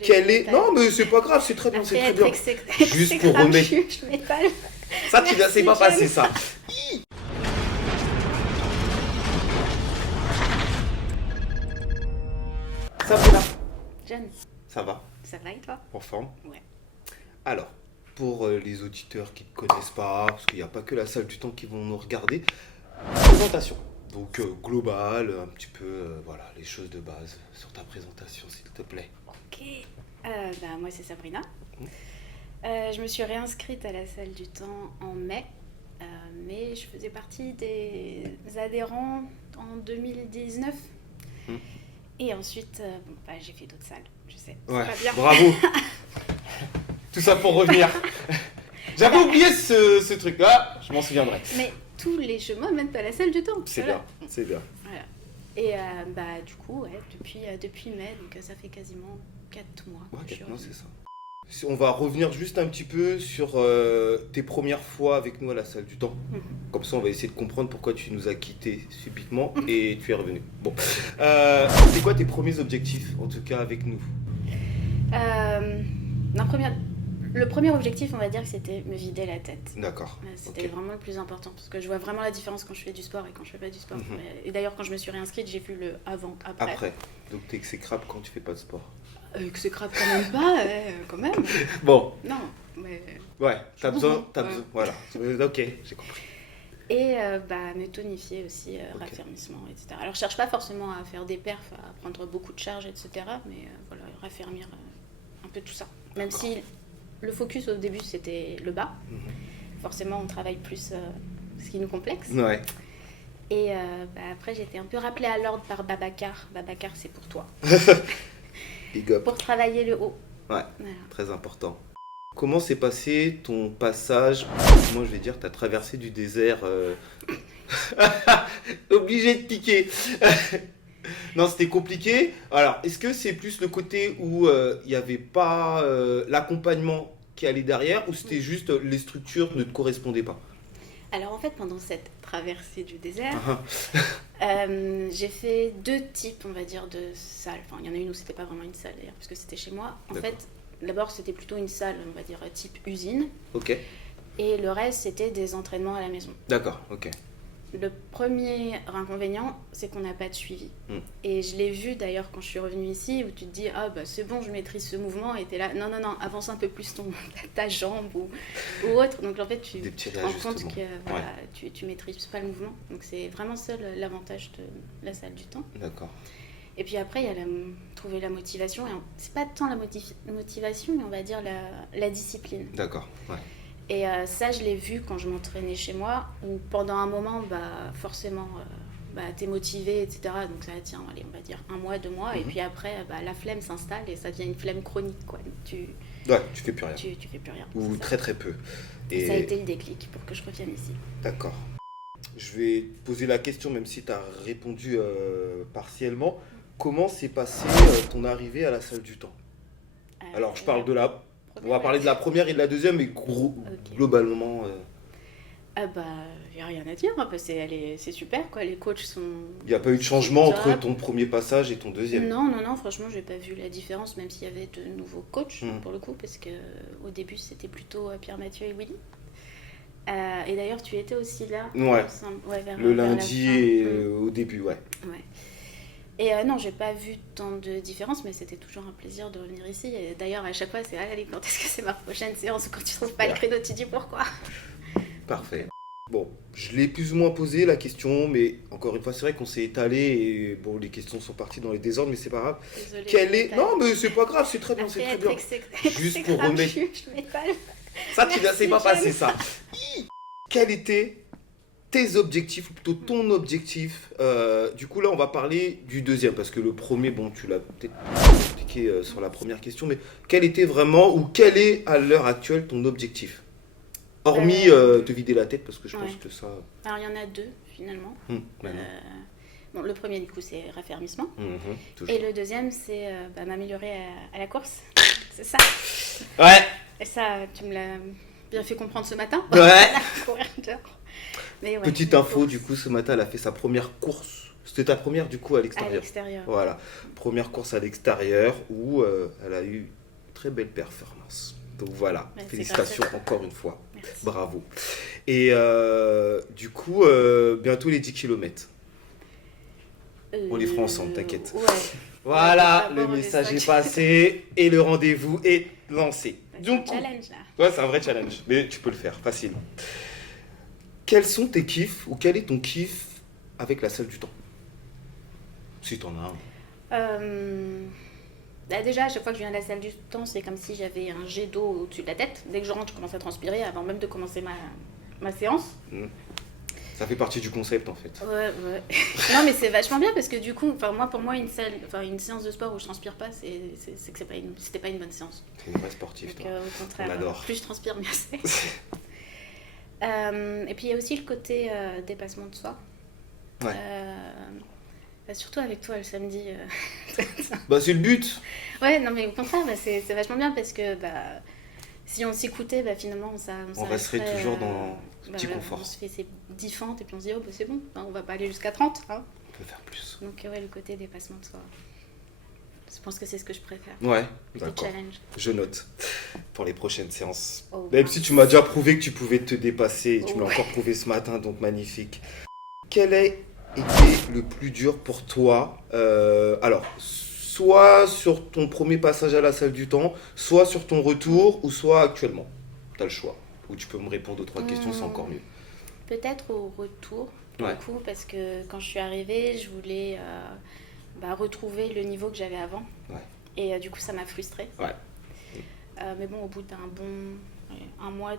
Quelle est... Non, mais c'est pas grave, c'est très bien, c'est très bien. Juste pour remettre... Je m'étale. Ça, tu c'est pas passé, ça. Sabrina, Jeanne, ça va? ça va et toi? En forme? Ouais. Alors, pour les auditeurs qui ne te connaissent pas, parce qu'il n'y a pas que la salle du temps qui vont nous regarder, présentation. Donc globale, un petit peu, voilà, les choses de base sur ta présentation, s'il te plaît. Ok. Moi, c'est Sabrina. Je me suis réinscrite à la salle du temps en mai, mais je faisais partie des adhérents en 2019. Et ensuite, j'ai fait d'autres salles, je sais. C'est Ouais, pas bien. bravo. Tout ça pour revenir. J'avais oublié ce truc-là, je m'en souviendrai. Mais tous les chemins mènent à la salle du temps. C'est voilà. bien, c'est bien. Voilà. Et du coup, ouais, depuis mai, donc ça fait quasiment 4 mois. Ouais, que je suis 4 mois, revenue. c'est ça. On va revenir juste un petit peu sur tes premières fois avec nous à la salle du temps. Comme ça, on va essayer de comprendre pourquoi tu nous as quittés subitement et tu es revenu. Bon. C'est quoi tes premiers objectifs, en tout cas avec nous? Le premier objectif, on va dire que c'était me vider la tête. D'accord. C'était Ok. vraiment le plus important parce que je vois vraiment la différence quand je fais du sport et quand je fais pas du sport. Et d'ailleurs, quand je me suis réinscrite, j'ai vu le avant-après. Après. Donc t'es exécrable quand tu fais pas de sport. Que c'est grave quand même pas, quand même. Bon. Non, mais... Ouais, t'as besoin, Ouais. besoin. Voilà. Ok, j'ai compris. Et me tonifier aussi, raffermissement, etc. Alors je cherche pas forcément à faire des perfs, à prendre beaucoup de charges, etc. Mais voilà, raffermir un peu tout ça. Même si le focus au début c'était le bas, forcément on travaille plus ce qui nous complexe. Ouais. Et après j'ai été un peu rappelée à l'ordre par Babacar. Babacar, c'est pour toi. Big up. Pour travailler le haut. Ouais, Voilà. très important. Comment s'est passé ton passage? Moi, je vais dire, tu as traversé du désert. Obligé de piquer. Non, c'était compliqué. Alors, est-ce que c'est plus le côté où il n'y avait pas l'accompagnement qui allait derrière ou c'était juste les structures ne te correspondaient pas? Alors en fait, pendant cette traversée du désert, Ah, j'ai fait 2 types, on va dire, de salles. Enfin, il y en a une où c'était pas vraiment une salle d'ailleurs, puisque c'était chez moi. En D'accord. fait, d'abord c'était plutôt une salle, on va dire, type usine. ok, Et le reste, c'était des entraînements à la maison. d'accord, ok. Le premier inconvénient, c'est qu'on n'a pas de suivi. Et je l'ai vu d'ailleurs quand je suis revenue ici, où tu te dis, ah bah c'est bon, je maîtrise ce mouvement, et t'es là, non, avance un peu plus ta jambe ou autre. Donc en fait, tu Des petits te rends compte réajustements. que voilà, tu maîtrises pas le mouvement. Donc c'est vraiment ça l'avantage de la salle du temps. D'accord. Et puis après, il y a trouver la motivation. Et c'est pas tant la motivation, mais on va dire la discipline. D'accord, ouais. Et ça, je l'ai vu quand je m'entraînais chez moi, où pendant un moment, forcément, t'es motivé, etc. Donc ça tient, allez, on va dire 1 mois, 2 mois. Et puis après, la flemme s'installe et ça devient une flemme chronique, quoi. Donc Ouais, tu fais plus rien. tu fais plus rien. Ou c'est ça. très très peu. Et ça a été le déclic pour que je revienne ici. D'accord. Je vais te poser la question, même si tu as répondu partiellement. Comment s'est passée ton arrivée à la salle du temps? Alors, je parle de la... On va parler de la première et de la deuxième, mais globalement... Il n'y a rien à dire, hein, parce que c'est super, quoi. Les coachs sont... Il n'y a pas eu de changement top. entre ton premier passage et ton deuxième? Non, franchement, j'ai pas vu la différence, même s'il y avait de nouveaux coachs, pour le coup, parce qu'au début, c'était plutôt Pierre-Mathieu et Willy. Et d'ailleurs, tu étais aussi là. Ouais, vers le la lundi fin. et au début, ouais. Ouais. Et non, j'ai pas vu tant de différence, mais c'était toujours un plaisir de revenir ici. Et d'ailleurs, à chaque fois, c'est allez, quand est-ce que c'est ma prochaine séance? Ou quand tu trouves pas le créneau, tu dis pourquoi. Parfait. Bon, je l'ai plus ou moins posé la question, mais encore une fois, c'est vrai qu'on s'est étalé et bon, les questions sont parties dans les désordres, mais c'est pas grave. Désolée. Quelle est... Non, mais c'est pas grave, c'est très bien, c'est très bien. Juste pour remettre... Je m'étale. Ça, tu Merci, c'est pas Jeanne. passé ça. Quels étaient tes objectifs, ou plutôt ton objectif? Du coup, là, on va parler du deuxième, parce que le premier, bon, tu l'as peut-être expliqué sur la première question, mais quel était vraiment, ou quel est à l'heure actuelle ton objectif? Hormis te vider la tête, parce que je pense que ça... Alors, il y en a 2, finalement. Le premier, du coup, c'est raffermissement. Toujours. Et le deuxième, c'est m'améliorer à la course. C'est ça. Ouais. Et ça, tu me l'as bien fait comprendre ce matin. Ouais. Courir dehors. Mais ouais, Petite info, du coup, ce matin, elle a fait sa première course C'était ta première du coup à À l'extérieur. l'extérieur. Voilà, première course à l'extérieur où elle a eu une très belle performance. Donc voilà, Ouais, c'est félicitations grâce à encore une fois, Merci. bravo. Et du coup, bientôt les 10 km. On les fera ensemble, t'inquiète. Ouais. Voilà, Ouais, le d'abord, les message est 5. passé et le rendez-vous est lancé. C'est un Donc, challenge là. ouais, c'est un vrai challenge, mais tu peux le faire, facile. Quels sont tes kiffs ou quel est ton kiff avec la salle du temps? Si t'en as un. Bah déjà, à chaque fois que je viens à la salle du temps, c'est comme si j'avais un jet d'eau au-dessus de la tête. Dès que je rentre, je commence à transpirer avant même de commencer ma séance. Ça fait partie du concept en fait. Ouais. Non, mais c'est vachement bien parce que du coup, pour moi, une séance de sport où je transpire pas, c'est que c'était pas une bonne séance. C'est une vraie sportive, Donc, toi. au contraire, On adore. plus je transpire, mieux c'est. Et puis il y a aussi le côté dépassement de soi. Ouais. Surtout avec toi le samedi. Bah, c'est le but. Ouais, non, mais au contraire, c'est vachement bien parce que si on s'écoutait, finalement, On resterait toujours dans ce petit voilà, confort. on se fait ses 10 fentes et puis on se dit, oh, c'est bon, on va pas aller jusqu'à 30. Hein. On peut faire plus. Donc, ouais, le côté dépassement de soi. Je pense que c'est ce que je préfère. Ouais, Le d'accord. challenge. Je note pour les prochaines séances. Oh, Même si tu m'as déjà prouvé que tu pouvais te dépasser, et tu me l'as Ouais. encore prouvé ce matin, donc magnifique. Quel a été le plus dur pour toi alors, soit sur ton premier passage à la salle du temps, soit sur ton retour, ou soit actuellement. Tu as le choix. Ou tu peux me répondre aux 3 questions, c'est encore mieux. Peut-être au retour, Ouais. du coup, parce que quand je suis arrivée, je voulais retrouver le niveau que j'avais avant. Ouais. Et du coup, ça m'a frustrée. Ouais. Mais bon, au bout d'un bon un mois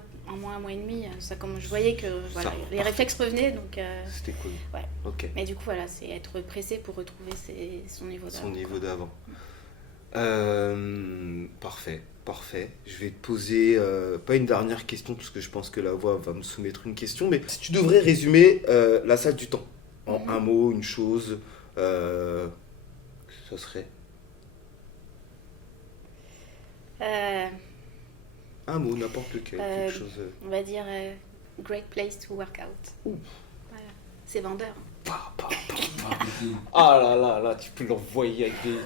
et demi, je voyais que voilà, les partait. réflexes revenaient. Donc, C'était cool. ouais. Ok. Mais du coup, voilà, c'est être pressé pour retrouver son niveau d'avant. Son niveau d'avant. Parfait. Je vais te poser, pas une dernière question, parce que je pense que la voix va me soumettre une question, mais si tu devrais résumer la salle du temps en un mot, une chose, ça serait un mot, n'importe lequel, quelque chose. On va dire great place to work out. Ouh. Voilà. C'est vendeur. Marketing. Ah là, tu peux l'envoyer avec des...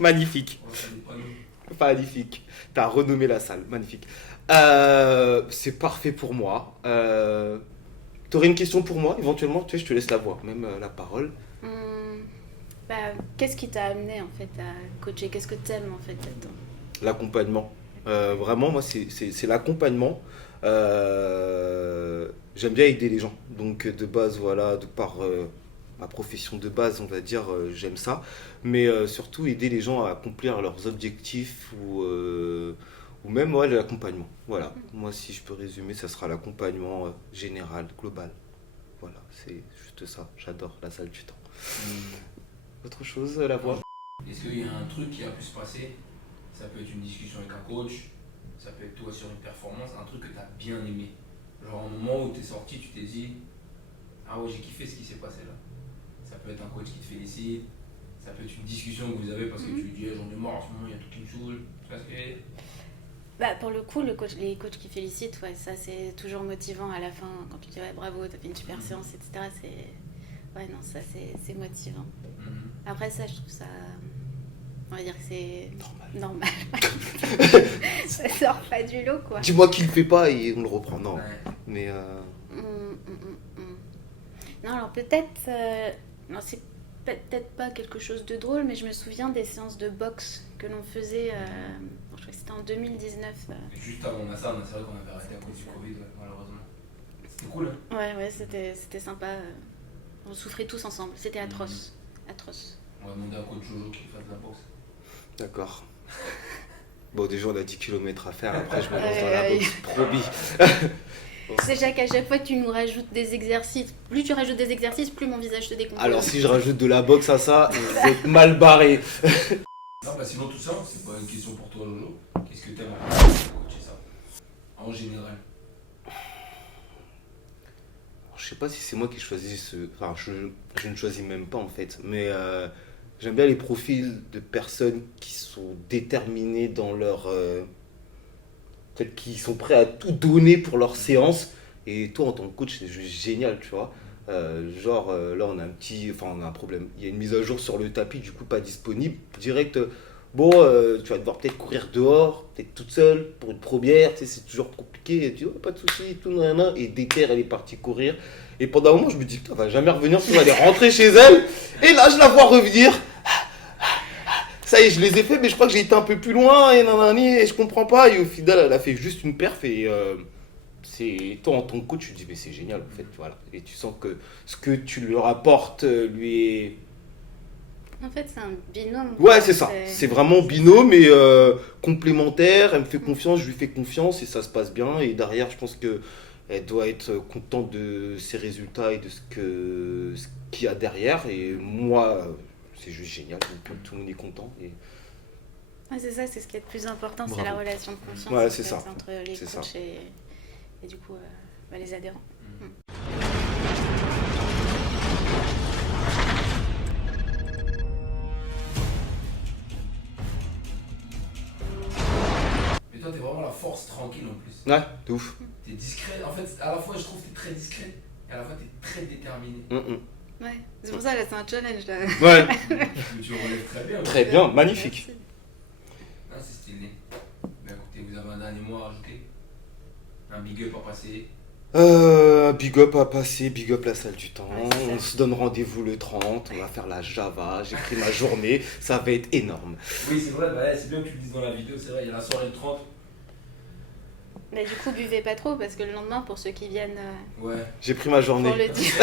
Magnifique. Oh, ça n'est pas nous. Magnifique. T'as renommé la salle. Magnifique. C'est parfait pour moi. T'aurais une question pour moi éventuellement? Tu sais, je te laisse la voix, même la parole. Qu'est-ce qui t'a amené en fait à coacher? Qu'est-ce que t'aimes en fait là-dedans? L'accompagnement. Vraiment, moi, c'est l'accompagnement. J'aime bien aider les gens. Donc, de base, voilà, de par ma profession de base, on va dire, j'aime ça. Mais surtout, aider les gens à accomplir leurs objectifs ou même l'accompagnement. Voilà. Moi, si je peux résumer, ça sera l'accompagnement général, global. Voilà, c'est juste ça. J'adore la salle du temps. Autre chose, la voix? Est-ce qu'il y a un truc qui a pu se passer? Ça peut être une discussion avec un coach, ça peut être toi sur une performance, un truc que tu as bien aimé. Genre un moment où tu es sorti, tu t'es dit, ah ouais, j'ai kiffé ce qui s'est passé là. Ça peut être un coach qui te félicite, ça peut être une discussion que vous avez parce que tu lui dis, j'en ai marre en ce moment, il y a tout qui me saoule. Parce que... Pour le coup, les coachs qui félicitent, ouais, ça c'est toujours motivant à la fin quand tu dis ouais, bravo, t'as fait une super séance, etc. Ouais, non, ça c'est motivant. Après ça, je trouve ça, on va dire que c'est normal. Ça sort pas du lot, quoi. Dis-moi qu'il le fait pas et on le reprend. Non, Ouais. mais Non, alors peut-être, non, c'est peut-être pas quelque chose de drôle, mais je me souviens des séances de boxe que l'on faisait, je crois que c'était en 2019. Et juste avant ça, c'est vrai qu'on avait arrêté à cause du Covid, ouais, malheureusement. C'était cool, hein. Ouais, c'était sympa. On souffrait tous ensemble, c'était atroce. Atroce. On va demander à coach Jojo qu'il fasse de la boxe. d'accord. Bon, déjà, on a 10 km à faire. Après, je me lance dans Ouais, la ouais. boxe. Promis. C'est qu'à chaque fois que tu nous rajoutes des exercices, plus tu rajoutes des exercices, plus mon visage se décompose. Alors, si je rajoute de la boxe à ça, vous êtes mal barré. Non, sinon tout ça, c'est pas une question pour toi Jojo. Qu'est-ce que t'aimes à coacher ça? En général. Je sais pas si c'est moi qui choisis ce... Enfin, je ne choisis même pas, en fait. Mais j'aime bien les profils de personnes qui sont déterminées dans leur... peut-être qui sont prêts à tout donner pour leur séance. Et toi, en tant que coach, c'est juste génial, tu vois. Là on a on a un problème. Il y a une mise à jour sur le tapis, du coup pas disponible. Direct, bon, tu vas devoir peut-être courir dehors, peut-être toute seule pour une première, tu sais, c'est toujours compliqué. Et tu dis, oh, pas de soucis, tout, nanana. Et Decker, elle est partie courir. Et pendant un moment, je me dis, putain, elle va jamais revenir, sinon elle est rentrée chez elle. Et là, je la vois revenir. Ça y est, je les ai fait, mais je crois que j'ai été un peu plus loin, et nanani, et je comprends pas. Et au final, elle a fait juste une perf, et toi, en tant que coach, tu te dis, mais c'est génial, en fait, voilà. Et tu sens que ce que tu leur apportes, lui est. En fait, c'est un binôme. Ouais, c'est ça. C'est vraiment binôme, mais complémentaire. Elle me fait confiance, je lui fais confiance, et ça se passe bien. Et derrière, je pense que elle doit être contente de ses résultats et de ce qu'il y a derrière. Et moi, c'est juste génial. Tout le monde est content. Et... Ouais, c'est ça, c'est ce qui est le plus important, Bravo. c'est la relation de confiance Ouais, en c'est fait, ça. entre les C'est coachs ça. et du coup les adhérents. Mais toi, t'es vraiment la force tranquille en plus. Ouais, de ouf. T'es discret. En fait, à la fois, je trouve que t'es très discret. Et à la fois, t'es très déterminé. Ouais, c'est pour ça là, c'est un challenge là. Ouais, Mais tu relèves très bien. très bien, magnifique. Merci. Ah, c'est stylé. Ben écoutez, vous avez un dernier mot à rajouter? Un big up à passer? Big up à passer, big up la salle du temps. Ouais, c'est ça. On se donne rendez-vous le 30, on va faire la Java, j'ai pris ma journée, ça va être énorme. Oui, c'est vrai, bah, c'est bien que tu le dises dans la vidéo, c'est vrai, il y a la soirée du 30. Mais du coup, buvez pas trop parce que le lendemain, pour ceux qui viennent Ouais. J'ai pris ma journée. pour le dire.